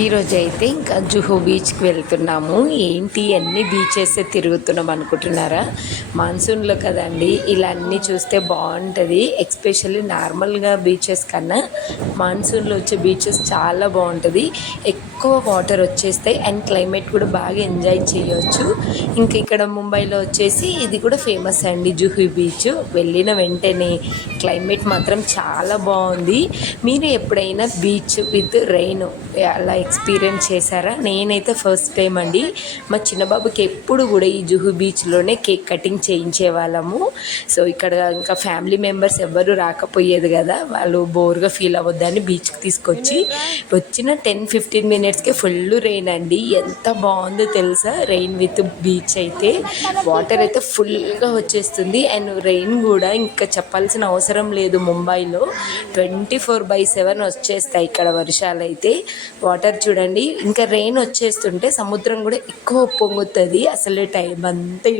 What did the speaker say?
ఈరోజు అయితే ఇంకా జుహూ బీచ్కి వెళ్తున్నాము. ఏంటి అన్ని బీచెస్ తిరుగుతున్నాం అనుకుంటున్నారా? మాన్సూన్లో కదండి, ఇలా అన్నీ చూస్తే బాగుంటుంది. ఎస్పెషల్లీ నార్మల్గా బీచెస్ కన్నా మాన్సూన్లో వచ్చే బీచెస్ చాలా బాగుంటుంది. ఎక్కువ వాటర్ వచ్చేస్తాయి అండ్ క్లైమేట్ కూడా బాగా ఎంజాయ్ చేయొచ్చు. ఇంకా ఇక్కడ ముంబైలో వచ్చేసి ఇది కూడా ఫేమస్ అండి, జుహూ బీచ్. వెళ్ళిన వెంటనే క్లైమేట్ మాత్రం చాలా బాగుంది. మీరు ఎప్పుడైనా బీచ్ విత్ రెయిన్ అలా ఎక్స్పీరియన్స్ చేశారా? నేనైతే ఫస్ట్ టైం అండి. మా చిన్నబాబుకి ఎప్పుడు కూడా ఈ జుహూ బీచ్లోనే కేక్ కటింగ్ చేయించే వాళ్ళము. సో ఇక్కడ ఇంకా ఫ్యామిలీ మెంబర్స్ ఎవ్వరు రాకపోయేది కదా, వాళ్ళు బోర్గా ఫీల్ అవ్వద్దని బీచ్కి తీసుకొచ్చి వచ్చిన 10-15 మినిట్స్కే ఫుల్ రెయిన్ అండి. ఎంత బాగుందో తెలుసా రెయిన్ విత్ బీచ్ అయితే. వాటర్ అయితే ఫుల్గా వచ్చేస్తుంది అండ్ రెయిన్ కూడా ఇంకా చెప్పాల్సిన అవసరం లేదు. ముంబైలో 24/7 వచ్చేస్తాయి ఇక్కడ వర్షాలు అయితే. వాటర్ చూడండి, ఇంకా రెయిన్ వచ్చేస్తుంటే సముద్రం కూడా ఎక్కువ పొంగుతుంది. అసలు టైం అంతా